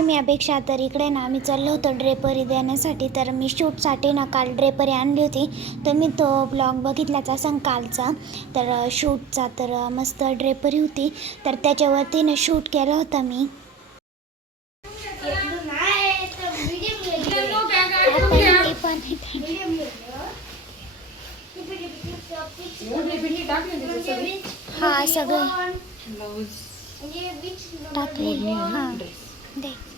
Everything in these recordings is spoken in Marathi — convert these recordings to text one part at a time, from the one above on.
हाय मी अपेक्षा तर इकडे ना आम्ही चाललो होतो ड्रेपरी देण्यासाठी. तर मी शूटसाठी ना काल ड्रेपरी आणली होती. तर मी तो ब्लॉग बघितलाच असं कालचा. तर शूटचा तर मस्त ड्रेपरी होती. तर त्याच्यावरती ना शूट केला होता मी. ते पण हा सगळं टाकले हा दे.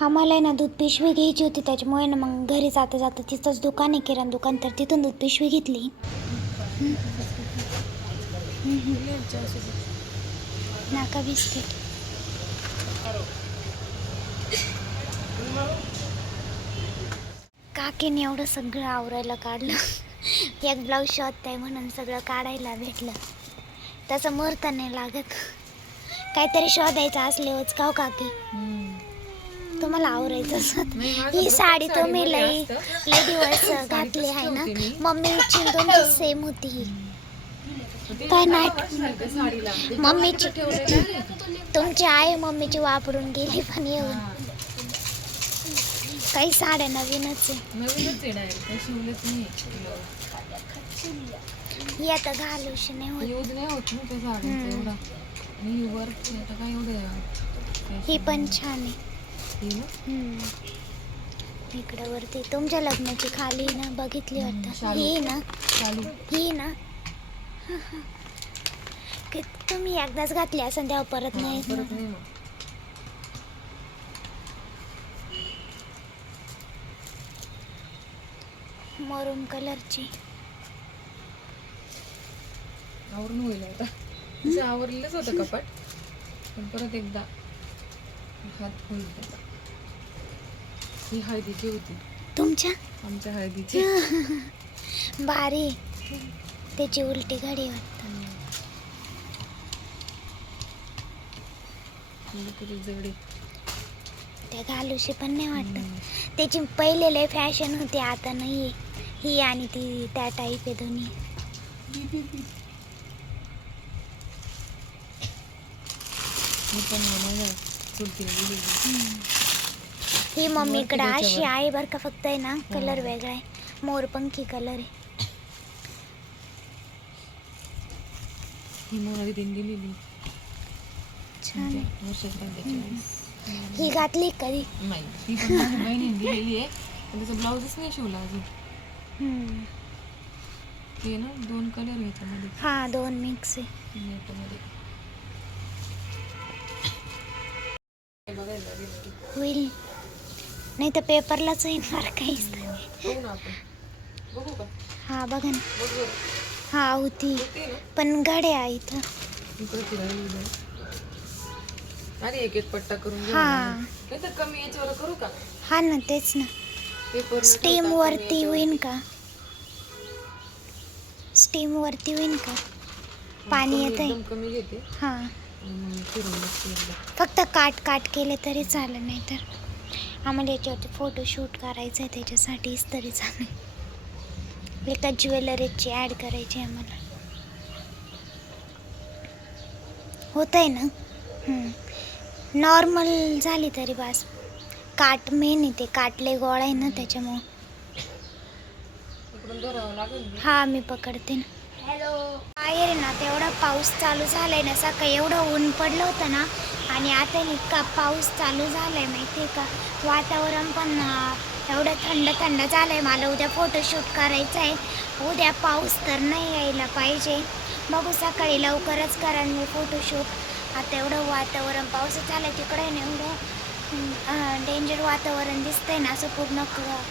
आम्हाला आहे ना दूध पिशवी घ्यायची होती त्याच्यामुळे ना मग घरी जाता जाता तिथंच दुकान आहे किराणा दुकान. तर तिथून दूध पिशवी घेतली. नाका बिस्किट काकीने एवढं सगळं आवरायला काढलं. एक ब्लाऊज शोधताय म्हणून सगळं काढायला भेटलं. तसं मुहूर्त नाही लागत. काहीतरी शोधायचं असल्यावरच का हो काकी तुम्हाला आवरायचं असत ही साडी तुम्ही लई लई दिवस घातली आहे ना. मम्मीची तुमची सेम होती ही. काय नाही मम्मीची तुमची आहे मम्मीची वापरून गेली पण येऊन. काही साड्या नवीनच आहे. ही आता घालूशी नाही होत. यूज नाही होत ना त्या साड्यांचा एवढा आणि ही वर्क आता काय एवढं ही पण छान आहे. ही ना? हम्म. इकडं वरती. तुमच्या लग्नाची खाली ना बघितली वाटतं? शालू. ही ना? चालू ही ना? की तुम्ही एकदाच घातली असं तेव्हा परत नाही परत नाही. मग मरून कलरची. आवरून होईल आता. तसं आवरलेलंच होतं कपाट. पण परत एकदा हात होईल त्याचा ही हळदीची होती. तुमच्या? आमच्या हळदीची. भारी त्याची उलटी घडी वाटतं. म्हणजे जड त्या घालूशी पण नाही वाटत. त्याची पहिले लय फॅशन होती आता नाही ही आणि ती त्या टाईप आहे दोन्ही. मी पण चुलतीने दिलेली ही मम्मीकडे वरती अशी. आहे बरं का फक्त आहे ना कलर वेगळा आहे. मोरपंखी कलर आहे. ही मला दिदीने दिलेली. छान आहे. वर्षात त्याच्यावेळेस ही घातली कधी? नाही ती पण माझ्या बहिणीने दिलेली आहे. पण त्याचा ब्लाऊजच नाही शिवला अजून. हम्म. ते ना दोन कलर याच्यामध्ये हा दोन मिक्स आहे. नेटमध्ये होईल. नाही तर पेपरलाच येणार काहीच. बघू ना आपण बघू का हा बघा ना. हा होती. पण गाड्या आहे इथं. अरे एक एक पट्टा करून हा. कमी याच्यावर करू का? हा ना तेच ना. स्टीम वरती होईन का? स्टीम वरती होईन का? पाणी कमी घेते. हा. फक्त काट काट केले तरी चालेल नाही तर आम्हाला याच्यावरती फोटो शूट करायचं आहे त्याच्यासाठीच तरी चालेल. एका ज्वेलरीची ॲड करायची आहे आम्हाला होत आहे ना नॉर्मल झाली तरी बस. काट मेन आहे ते काटले गोळा आहे ना त्याच्यामुळं. हा मी पकडते ना. तेवढा पाऊस चालू झाला आहे ना सकाळी एवढं ऊन पडलं होतं ना आणि आता इतका पाऊस चालू झाला आहे माहिती का? वातावरण पण एवढं थंड थंड झालं आहे मला उद्या फोटोशूट करायचं आहे. उद्या पाऊस तर नाही यायला पाहिजे. बघू सकाळी लवकरच करा मी फोटोशूट आता एवढं वातावरण पाऊस झालं तिकडे नाही ना एवढं डेंजर वातावरण दिसतंय ना असं पूर्ण क-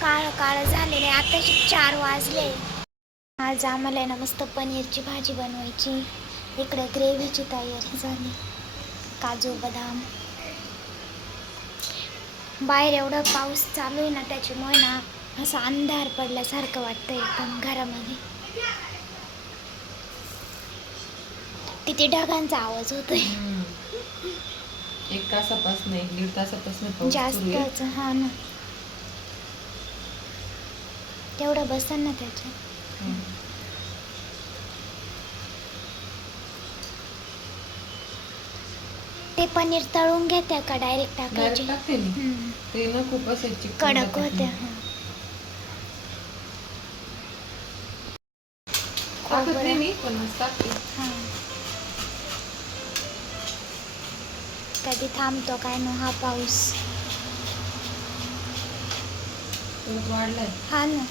काळं काळं झालेलं आहे. आताशी चार वाजले. आज आम्हाला आहे ना मस्त पनीरची भाजी बनवायची इकडे ग्रेव्हीची तयारी झाली काजू बदाम बाहेर एवढा पाऊस चालू आहे ना त्याच्यामुळे ना असं अंधार पडल्यासारखं वाटतं एकदम घरामध्ये किती ढगांचा आवाज होतोय. एक तासापासून एक दीड तासापासून. जास्तच हा ना तेवढं बसन ना त्याच्यात. ते पनीर तळून घेते का डायरेक्ट टाकायचे? डायरेक्ट टाकते मी. हम्म. ते ना खूप असे कडक. होते. टाकत नाही मी पण मस्त टाकते कधी थांबतो काय नो हा पाऊस? वाढलाय. हा ना.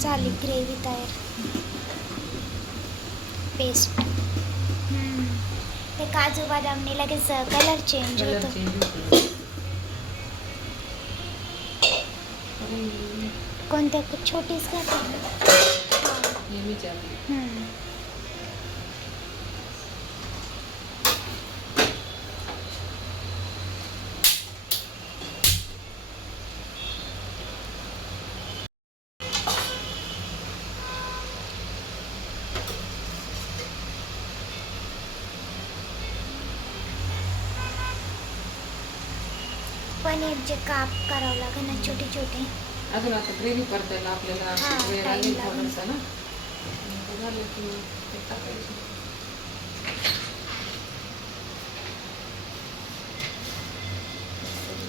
झाली ग्रेव्ही तयार. पेस्ट ते काजू बदामने लगेच कलर चेंज होतो. कोणत्या छोटीच घातली विचारलं हम्म. काप करावं लागेल ना छोटे छोटे अजून आता ग्रेव्ही करतायला आपल्याला. हा, वेळ time लागेल. थोडासा ना. मग झालं की ते टाकायचं.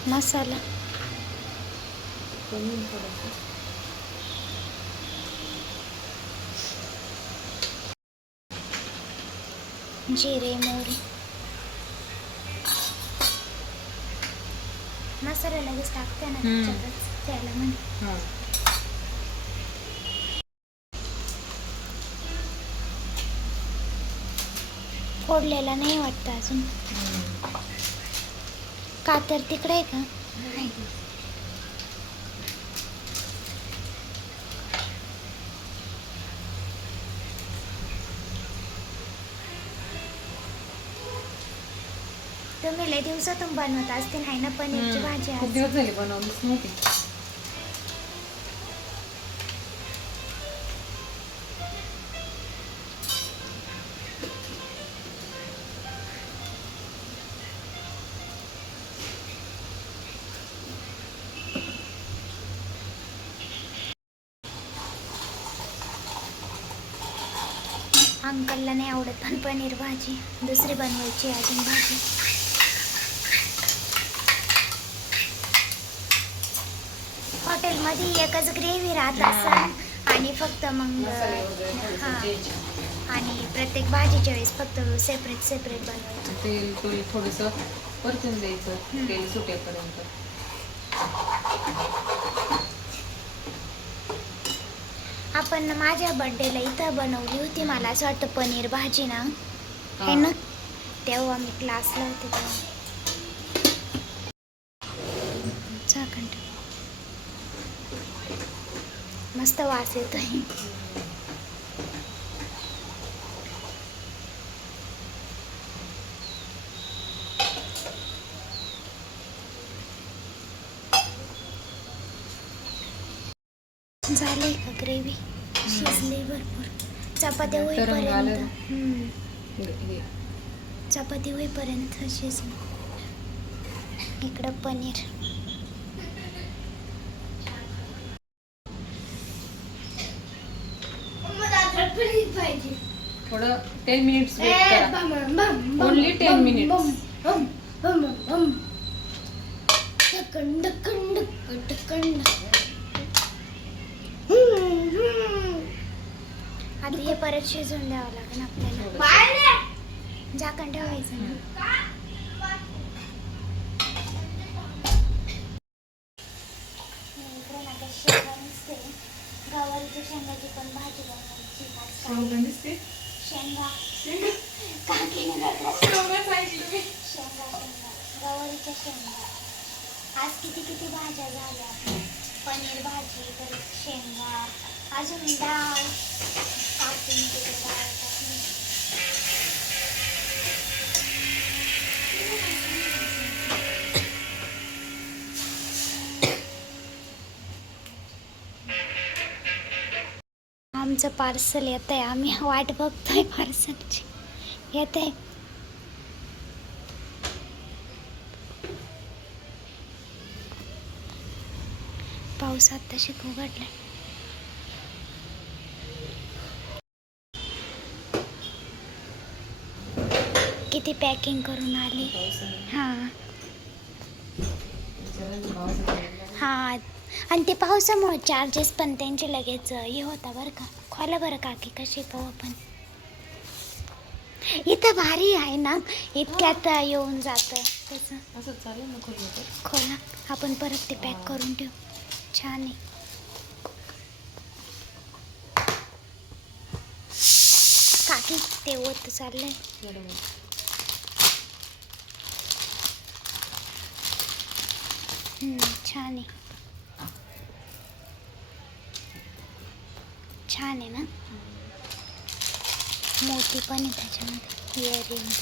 मसाला. कमी थोडंसं. जिरे मोहरी. मसाला लगेच टाकते ना हम्म. त्याच्यातच त्याला म्हण फोडलेला नाही वाटतं अजून. का तर तिकडे आहे का? तुम्ही लय दिवसातून बनवत असतील हाय ना पनीरची. भाजी खूप आज? दिवस झाले बनवलीच नव्हती. अंकलला नाही आवडत पण पनीर भाजी. दुसरी बनवायची अजून भाजी. हॉटेलमध्ये एकच ग्रेव्ही राहत असं आणि फक्त मग हां. आणि प्रत्येक भाजीच्या वेळेस फक्त सेपरेट सेपरेट बनवायचं तेल थोडी थोडंसं परतून द्यायचं. तेल सुटेपर्यंत आपण माझ्या बर्थडेला इथं बनवली होती मला असं वाटतं पनीर भाजी ना हा. ना तेव्हा मी क्लासला होते तेव्हा झाकण ठेव. मस्त वास येतोय. झाली का ग्रेव्ही शिजली भरपूर. चपात्या होईपर्यंत. चपाती होईपर्यंत शिजली. इकडं पनीर. थोडं टेन मिनिट्स वेट करा. ओनली टेन मिनिट्स आता हे परत शिजून द्यावं लागेल आपल्याला. झाकण ठेवायचं ना. गवारीच्या शेंगाची पण भाजी बनवायची आज काय? शेंगा? शेंगा शेंगा. गवारीच्या शेंगा. आज किती किती भाज्या झाल्या? पनीर भाजी परत शेंगा अजून डाळ. तुमचं पार्सल येत आहे आम्ही वाट बघतोय पार्सलची येत आहे पावसात तशी उघडले किती पॅकिंग करून आली? हां. हां. आणि ते पावसामुळे चार्जेस पण त्यांचे लगेच हे होता बरं का. खोला बरं काकी कशी पाहू आपण? इथं भारी आहे ना? इतक्यात येऊन जातं. त्याचं असं चालेल ना खोली. आपण परत ते पॅक करून ठेवू. छान आहे. काकी ते होत चाललंय. छान आहे. छान आहे ना? मोती पण आहे त्याच्यामध्ये. इयरिंग्स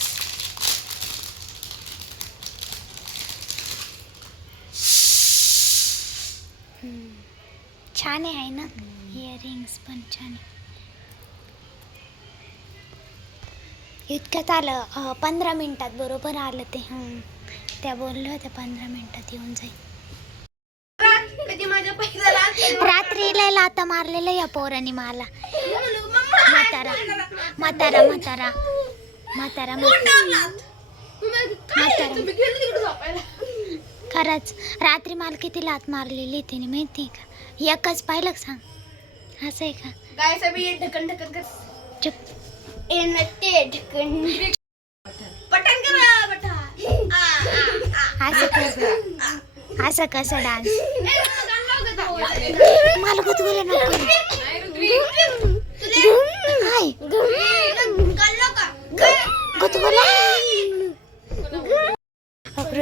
छान आहे ना? इयरिंग्स पण छान आहे. इतक्यात आलं. पंधरा मिनिटात बरोबर आलं ते. हं. त्या बोलल्या होत्या पंधरा मिनिटात येऊन जाईल कधी माझ्या पैशाला रात्रीला लाता मारलेलं या पोराने मला. म्हातारा म्हातारा म्हातारा म्हातारा म्हातारा. खरंच रात्री मला किती लात मारलेली तिने माहिती का? एकच पाहिलं सांग. असं आहे का? काय सभी ढकन ढकन कर चुप. एनते ढकन. पटन करा बटा आ आ आ. असं कसं असं कसं डान्स. मला गुदगुले नको ऋत्विक हाय. गाणं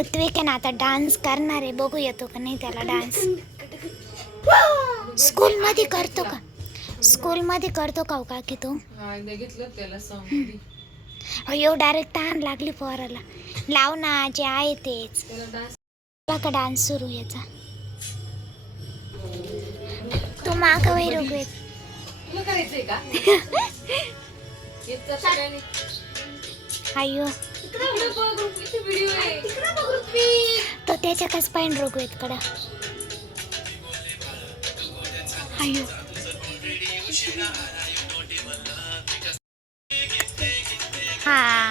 लाव आहे ना आता डान्स करणार आहे. बघू येतो का नाही त्याला डान्स स्कूलमध्ये करतो का? स्कूलमध्ये करतो का हो काकी तू? हा एकदा अयो डायरेक्ट तहान लागली पोराला. लाव ना जे आहे तेच. त्याला का डान्स सुरू याचा. तो माग रोग आहे तुला का? आयो. तो त्याच्या कस पाहिजे रोग आहेत कडा. आयो. हा.